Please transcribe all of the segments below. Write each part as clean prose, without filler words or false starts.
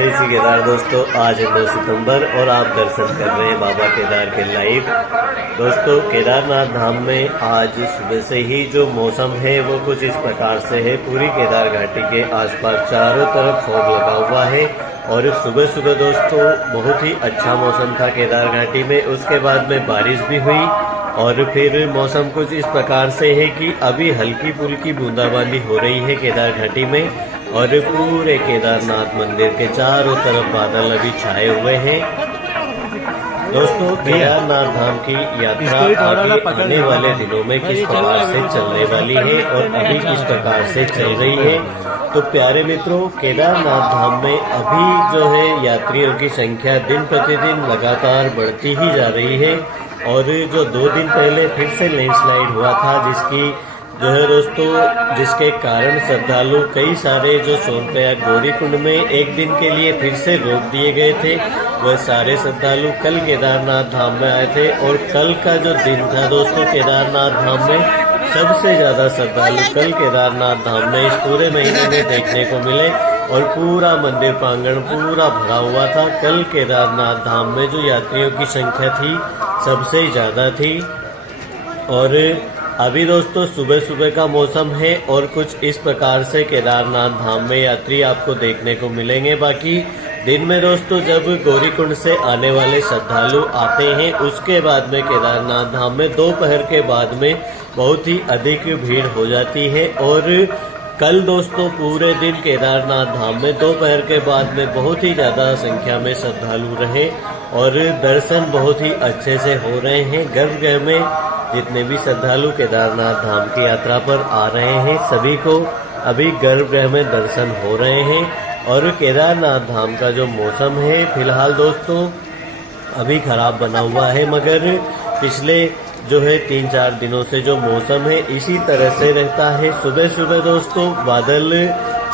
जय श्री केदार दोस्तों, आज है 2 सितंबर और आप दर्शन कर रहे हैं बाबा केदार के लाइव। दोस्तों, केदारनाथ धाम में आज सुबह से ही जो मौसम है वो कुछ इस प्रकार से है। पूरी केदार घाटी के आसपास चारों तरफ फॉग लगा हुआ है और सुबह सुबह दोस्तों बहुत ही अच्छा मौसम था केदार घाटी में। उसके बाद में बारिश भी हुई और फिर मौसम कुछ इस प्रकार से है कि अभी हल्की फुल्की बूंदाबांदी हो रही है केदार घाटी में और पूरे केदारनाथ मंदिर के चारों तरफ बादल अभी छाए हुए हैं। दोस्तों, केदारनाथ धाम की यात्रा आगे आने वाले दिनों में किस प्रकार से चलने वाली है और अभी किस प्रकार से चल रही है, तो प्यारे मित्रों, केदारनाथ धाम में अभी जो है यात्रियों की संख्या दिन प्रतिदिन लगातार बढ़ती ही जा रही है। और जो 2 दिन पहले फिर से लैंडस्लाइड हुआ था जिसकी जो है दोस्तों जिसके कारण श्रद्धालु कई सारे जो सोनप्रयाग गौरीकुंड में एक दिन के लिए फिर से रोक दिए गए थे, वह सारे श्रद्धालु कल केदारनाथ धाम में आए थे। और कल का जो दिन था दोस्तों केदारनाथ धाम में सबसे ज्यादा श्रद्धालु कल केदारनाथ धाम में इस पूरे महीने में देखने को मिले और पूरा मंदिर प्रांगण पूरा भरा हुआ था। कल केदारनाथ धाम में जो यात्रियों की संख्या थी सबसे ज्यादा थी। और अभी दोस्तों सुबह सुबह का मौसम है और कुछ इस प्रकार से केदारनाथ धाम में यात्री आपको देखने को मिलेंगे। बाकी दिन में दोस्तों जब गौरीकुंड से आने वाले श्रद्धालु आते हैं उसके बाद में केदारनाथ धाम में दोपहर के बाद में बहुत ही अधिक भीड़ हो जाती है। और कल दोस्तों पूरे दिन केदारनाथ धाम में दोपहर के बाद में बहुत ही ज्यादा संख्या में श्रद्धालु रहे और दर्शन बहुत ही अच्छे से हो रहे हैं। गर्भगृह में जितने भी श्रद्धालु केदारनाथ धाम की यात्रा पर आ रहे हैं सभी को अभी गर्भगृह में दर्शन हो रहे हैं। और केदारनाथ धाम का जो मौसम है फिलहाल दोस्तों अभी खराब बना हुआ है, मगर पिछले जो है 3-4 दिनों से जो मौसम है इसी तरह से रहता है। सुबह सुबह दोस्तों बादल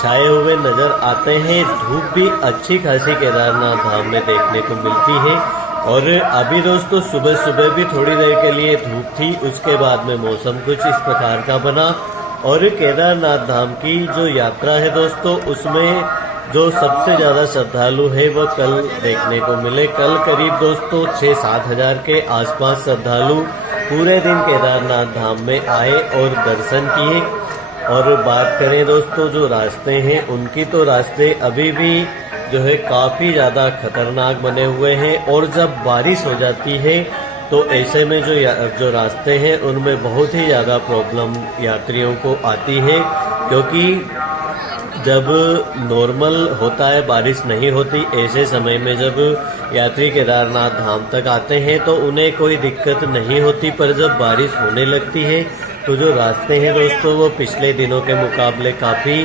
छाए हुए नजर आते हैं, धूप भी अच्छी खासी केदारनाथ धाम में देखने को मिलती है। और अभी दोस्तों सुबह सुबह भी थोड़ी देर के लिए धूप थी, उसके बाद में मौसम कुछ इस प्रकार का बना। और केदारनाथ धाम की जो यात्रा है दोस्तों उसमें जो सबसे ज्यादा श्रद्धालु है वो कल देखने को मिले। कल करीब दोस्तों 6-7 हजार के आसपास श्रद्धालु पूरे दिन केदारनाथ धाम में आए और दर्शन किए। और बात करें दोस्तों जो रास्ते हैं उनकी, तो रास्ते अभी भी जो है काफी ज्यादा खतरनाक बने हुए हैं और जब बारिश हो जाती है तो ऐसे में जो रास्ते हैं उनमें बहुत ही ज्यादा प्रॉब्लम यात्रियों को आती है, क्योंकि जब नॉर्मल होता है बारिश नहीं होती, ऐसे समय में जब यात्री केदारनाथ धाम तक आते हैं तो उन्हें कोई दिक्कत नहीं होती, पर जब बारिश होने लगती है तो जो रास्ते हैं दोस्तों वो पिछले दिनों के मुकाबले काफी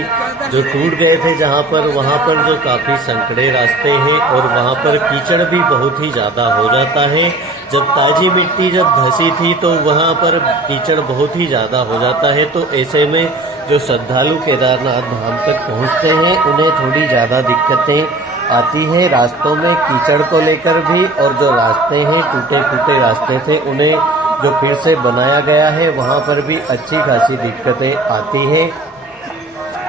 जो टूट गए थे, वहाँ पर जो काफी संकड़े रास्ते हैं और वहाँ पर कीचड़ भी बहुत ही ज्यादा हो जाता है। जब ताजी मिट्टी जब धसी थी तो वहाँ पर कीचड़ बहुत ही ज्यादा हो जाता है, तो ऐसे में जो श्रद्धालु केदारनाथ धाम तक पहुँचते हैं उन्हें थोड़ी ज्यादा दिक्कतें आती है रास्तों में कीचड़ को लेकर भी। और जो रास्ते हैं टूटे फूटे रास्ते थे उन्हें जो फिर से बनाया गया है वहाँ पर भी अच्छी खासी दिक्कतें आती हैं।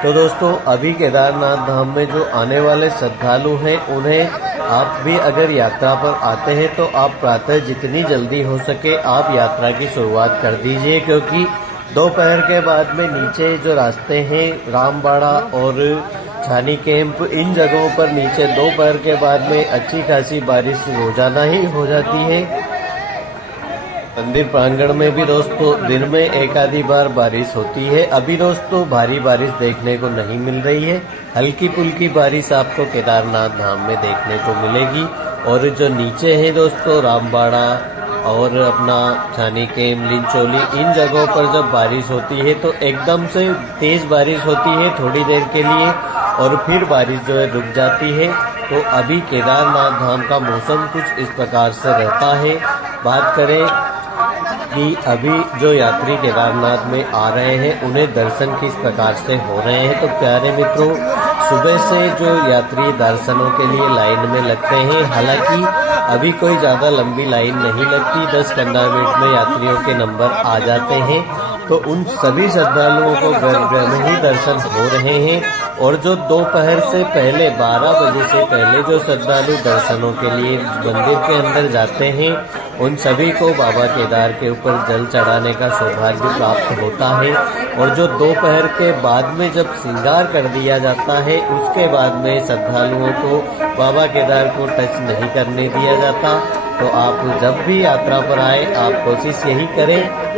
तो दोस्तों अभी केदारनाथ धाम में जो आने वाले श्रद्धालु हैं उन्हें आप भी अगर यात्रा पर आते हैं तो आप प्रातः जितनी जल्दी हो सके आप यात्रा की शुरुआत कर दीजिए, क्योंकि दोपहर के बाद में नीचे जो रास्ते हैं रामबाड़ा और छानी कैंप, इन जगहों पर नीचे दोपहर के बाद में अच्छी खासी बारिश रोजाना ही हो जाती है। मंदिर प्रांगण में भी दोस्तों दिन में एक आधी बार बारिश होती है। अभी दोस्तों भारी बारिश देखने को नहीं मिल रही है, हल्की फुल्की बारिश आपको केदारनाथ धाम में देखने को मिलेगी। और जो नीचे है दोस्तों रामबाड़ा और अपना छानी कैंप, लिंचोली, इन जगहों पर जब बारिश होती है तो एकदम से तेज बारिश होती है थोड़ी देर के लिए और फिर बारिश जो है रुक जाती है। तो अभी केदारनाथ धाम का मौसम कुछ इस प्रकार से रहता है। बात करें कि अभी जो यात्री केदारनाथ में आ रहे हैं उन्हें दर्शन किस प्रकार से हो रहे हैं, तो प्यारे मित्रों सुबह से जो यात्री दर्शनों के लिए लाइन में लगते हैं, हालांकि अभी कोई ज़्यादा लंबी लाइन नहीं लगती, 10-15 मिनट में यात्रियों के नंबर आ जाते हैं। तो उन सभी श्रद्धालुओं को घर में ही दर्शन हो रहे हैं। और जो दोपहर से पहले 12 बजे से पहले जो श्रद्धालु दर्शनों के लिए मंदिर के अंदर जाते हैं, उन सभी को बाबा केदार के ऊपर जल चढ़ाने का सौभाग्य प्राप्त होता है। और जो दोपहर के बाद में जब श्रृंगार कर दिया जाता है, उसके बाद में श्रद्धालुओं को बाबा केदार को टच नहीं करने दिया जाता। तो आप जब भी यात्रा पर आए, आप कोशिश यही करें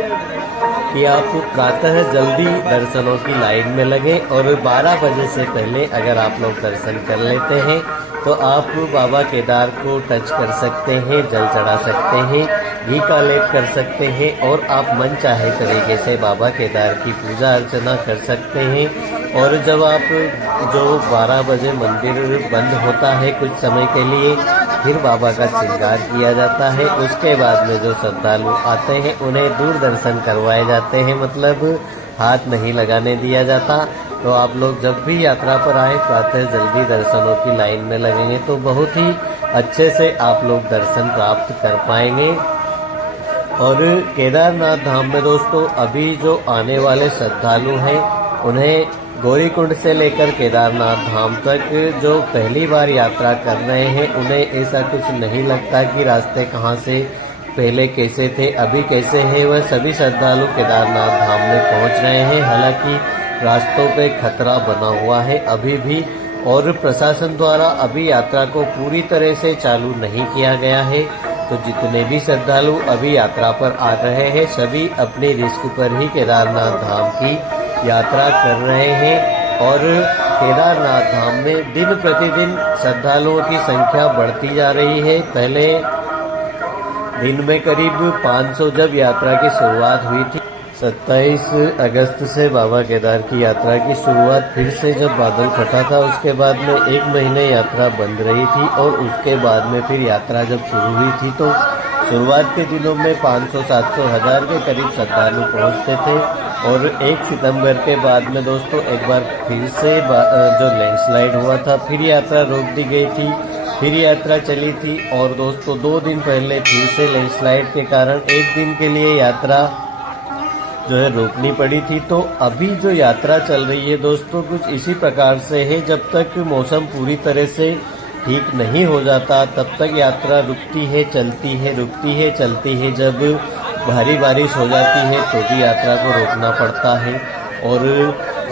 कि आप प्रातः जल्दी दर्शनों की लाइन में लगे। और 12 बजे से पहले अगर आप लोग दर्शन कर लेते हैं तो आप बाबा केदार को टच कर सकते हैं, जल चढ़ा सकते हैं, घी का लेप कर सकते हैं और आप मन चाहे तरीके से बाबा केदार की पूजा अर्चना कर सकते हैं। और जब आप जो 12 बजे मंदिर बंद होता है कुछ समय के लिए, फिर बाबा का श्रृंगार किया जाता है। उसके बाद में जो श्रद्धालु आते हैं उन्हें दूर दर्शन करवाए जाते हैं, मतलब हाथ नहीं लगाने दिया जाता। तो आप लोग जब भी यात्रा पर आए, प्रातः जल्दी दर्शनों की लाइन में लगेंगे तो बहुत ही अच्छे से आप लोग दर्शन प्राप्त कर पाएंगे। और केदारनाथ धाम में दोस्तों अभी जो आने वाले श्रद्धालु हैं, उन्हें गौरीकुंड से लेकर केदारनाथ धाम तक जो पहली बार यात्रा कर रहे हैं, उन्हें ऐसा कुछ नहीं लगता कि रास्ते कहाँ से पहले कैसे थे, अभी कैसे हैं। वह सभी श्रद्धालु केदारनाथ धाम में पहुँच रहे हैं। हालांकि रास्तों पे खतरा बना हुआ है अभी भी, और प्रशासन द्वारा अभी यात्रा को पूरी तरह से चालू नहीं किया गया है। तो जितने भी श्रद्धालु अभी यात्रा पर आ रहे हैं, सभी अपनी रिस्क पर ही केदारनाथ धाम की यात्रा कर रहे हैं। और केदारनाथ धाम में दिन प्रतिदिन श्रद्धालुओं की संख्या बढ़ती जा रही है। पहले दिन में करीब 500 जब यात्रा की शुरुआत हुई थी, 27 अगस्त से बाबा केदार की यात्रा की शुरुआत फिर से जब बादल फटा था, उसके बाद में 1 महीने यात्रा बंद रही थी। और उसके बाद में फिर यात्रा जब शुरू हुई थी तो शुरुआत के दिनों में 500, 700, 1000 के करीब श्रद्धालु पहुंचते थे। और 1 सितंबर के बाद में दोस्तों एक बार फिर से जो लैंडस्लाइड हुआ था, फिर यात्रा रोक दी गई थी, फिर यात्रा चली थी। और दोस्तों 2 दिन पहले फिर से लैंडस्लाइड के कारण 1 दिन के लिए यात्रा जो है रोकनी पड़ी थी। तो अभी जो यात्रा चल रही है दोस्तों कुछ इसी प्रकार से है। जब तक मौसम पूरी तरह से ठीक नहीं हो जाता तब तक यात्रा रुकती है, चलती है, रुकती है, चलती है। जब भारी बारिश हो जाती है तो भी यात्रा को रोकना पड़ता है। और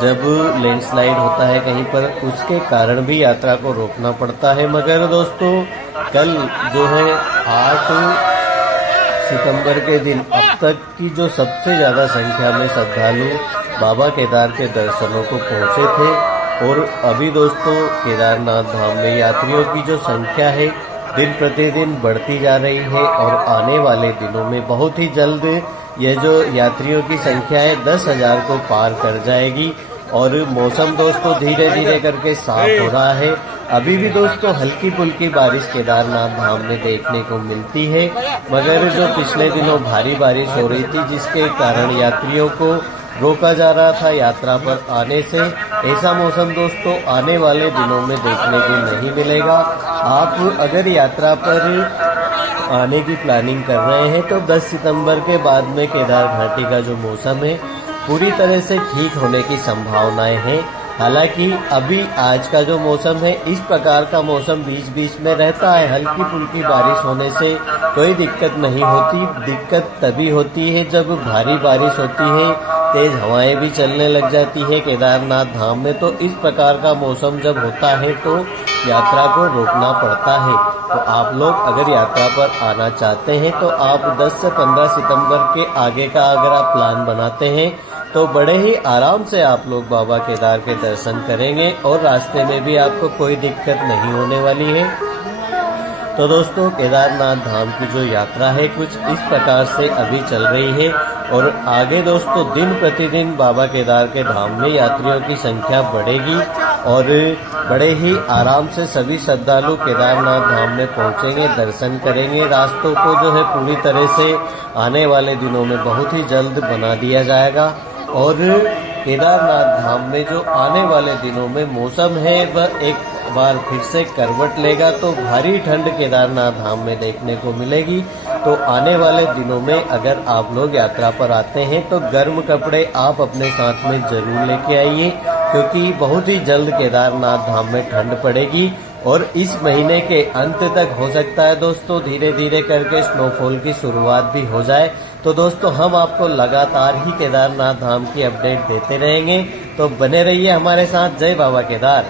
जब लैंडस्लाइड होता है कहीं पर, उसके कारण भी यात्रा को रोकना पड़ता है। मगर दोस्तों कल जो है 8 सितंबर के दिन अब तक की जो सबसे ज़्यादा संख्या में श्रद्धालु बाबा केदार के दर्शनों को पहुंचे थे। और अभी दोस्तों केदारनाथ धाम में यात्रियों की जो संख्या है दिन प्रतिदिन बढ़ती जा रही है। और आने वाले दिनों में बहुत ही जल्द ये जो यात्रियों की संख्या है 10,000 को पार कर जाएगी। और मौसम दोस्तों धीरे धीरे करके साफ हो रहा है। अभी भी दोस्तों हल्की फुल्की बारिश केदारनाथ धाम में देखने को मिलती है, मगर जो पिछले दिनों भारी बारिश हो रही थी जिसके कारण यात्रियों को रोका जा रहा था यात्रा पर आने से, ऐसा मौसम दोस्तों आने वाले दिनों में देखने को नहीं मिलेगा। आप अगर यात्रा पर आने की प्लानिंग कर रहे हैं तो 10 सितंबर के बाद में केदार घाटी का जो मौसम है पूरी तरह से ठीक होने की संभावनाएं हैं। हालांकि अभी आज का जो मौसम है इस प्रकार का मौसम बीच बीच में रहता है। हल्की फुल्की बारिश होने से कोई दिक्कत नहीं होती। दिक्कत तभी होती है जब भारी बारिश होती है, तेज हवाएं भी चलने लग जाती है केदारनाथ धाम में। तो इस प्रकार का मौसम जब होता है तो यात्रा को रोकना पड़ता है। तो आप लोग अगर यात्रा पर आना चाहते हैं तो आप 10 से 15 सितंबर के आगे का अगर आप प्लान बनाते हैं तो बड़े ही आराम से आप लोग बाबा केदार के दर्शन करेंगे और रास्ते में भी आपको कोई दिक्कत नहीं होने वाली है। तो दोस्तों केदारनाथ धाम की जो यात्रा है कुछ इस प्रकार से अभी चल रही है। और आगे दोस्तों दिन प्रतिदिन बाबा केदार के धाम में यात्रियों की संख्या बढ़ेगी और बड़े ही आराम से सभी श्रद्धालु केदारनाथ धाम में पहुंचेंगे, दर्शन करेंगे। रास्तों को जो है पूरी तरह से आने वाले दिनों में बहुत ही जल्द बना दिया जाएगा। और केदारनाथ धाम में जो आने वाले दिनों में मौसम है वह एक बार फिर से करवट लेगा। तो भारी ठंड केदारनाथ धाम में देखने को मिलेगी। तो आने वाले दिनों में अगर आप लोग यात्रा पर आते हैं तो गर्म कपड़े आप अपने साथ में जरूर लेके आइए, क्योंकि बहुत ही जल्द केदारनाथ धाम में ठंड पड़ेगी और इस महीने के अंत तक हो सकता है दोस्तों धीरे धीरे करके स्नोफॉल की शुरुआत भी हो जाए। तो दोस्तों हम आपको लगातार ही केदारनाथ धाम की अपडेट देते रहेंगे, तो बने रहिए हमारे साथ। जय बाबा केदार।